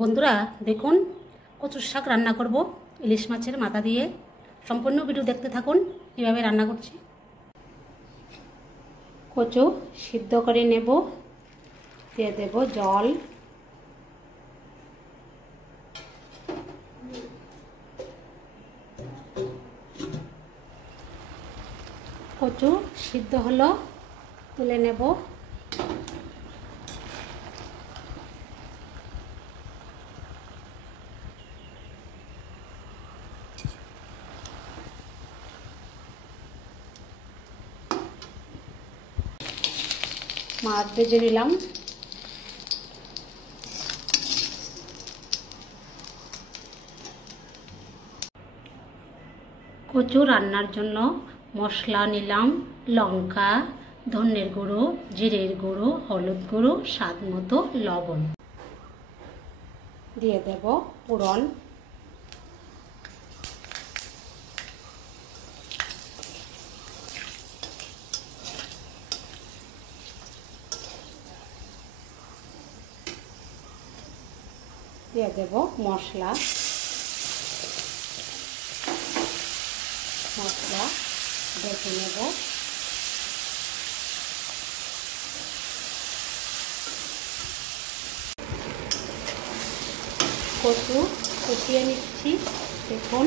বন্ধুরা দেখুন কচুর শাক রান্না করব ইলিশ মাছের মাথা দিয়ে। সম্পূর্ণ ভিডিও দেখতে থাকুন কিভাবে রান্না করছি। কচু সিদ্ধ করে নেব, দিয়ে দেব জল, কচু সিদ্ধ হলো তুলে নেব। মাছ ভেজে নিলাম। কচু রান্নার জন্য মশলা নিলাম, লঙ্কা, ধনের গুঁড়ো, জিরের গুঁড়ো, হলুদ গুঁড়ো, স্বাদ মতো লবণ, দিয়ে দেব ফোড়ন, দিয়ে দেব মশলা, দেখে নেব। কচু কষিয়ে নিচ্ছি, দেখুন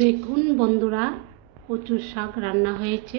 দেখুন বন্ধুরা কচুর শাক রান্না হয়েছে।